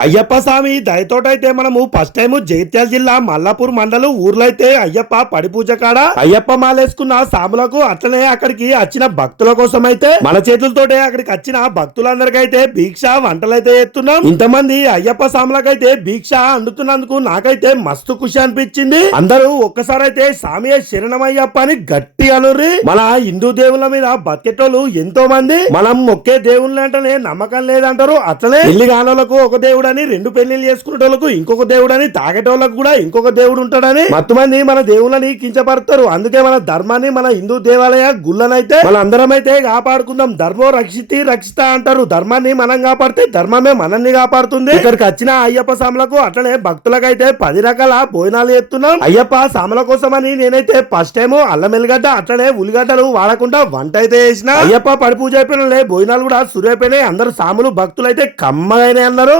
అయ్యప్ప స్వామి దయతోటైతే మనము first time జైత్యాల జిల్లా మల్లాపూర్ మండలం ఊర్లో అయితే అయ్యప్ప పడిపూజ కాడ. అయ్యప్ప మాలేసుకున్న సాములకు అట్లనే అక్కడికి వచ్చిన భక్తుల కోసం అయితే మన చేతులతోటే అక్కడికి వచ్చిన భక్తులందరికైతే భీక్ష వంటలైతే ఎత్తున్నాం ఇంతమంది అయ్యప్ప సాములకైతే భీక్ష అందుతున్నందుకు నాకైతే మస్తు ఖుషి అనిపించింది. అందరూ ఒక్కసారి అయితే స్వామి శరణమయ్యప్ప అని గట్టి అనుర్రి మన హిందూ దేవుళ్ళ మీద బతికేటోళ్ళు ఎంతో మంది మనం ఒకే దేవుళ్ళు నమ్మకం లేదంటారు. అట్లనే పెళ్ళి కానోళ్ళకు ఒక దేవుడు అని రెండు పెళ్ళిళ్ళు చేసుకునేటోళ్ళకు ఇంకొక దేవుడు అని తాగేటోళ్ళకు కూడా ఇంకొక దేవుడు ఉంటాడని మత్తు మంది మన దేవుళ్ళని కించపడతారు అందుకే మన ధర్మాన్ని మన హిందూ దేవాలయ గుళ్ళనైతే మన అందరం అయితే కాపాడుకుందాం. ధర్మం రక్షితి రక్షిత అంటారు. ధర్మాన్ని మనం కాపాడితే ధర్మమే మనల్ని కాపాడుతుంది. ఇక్కడికి వచ్చిన అయ్యప్ప సాములకు అట్లనే భక్తులకైతే పది రకాల భోజనాలు ఎత్తున్నాం అయ్యప్ప సాముల కోసమని నేనైతే ఫస్ట్ టైం అల్లం ఎల్లిగడ్డ అట్లనే ఉల్లిగడ్డలు వాడకుండా వంట అయితే చేసిన. అయ్యప్ప పడి పూజ అయిపోయిన భోజనాలు కూడా సురైపోయినాయి అందరు సాములు భక్తులు అయితే కమ్మగానే అన్నారు.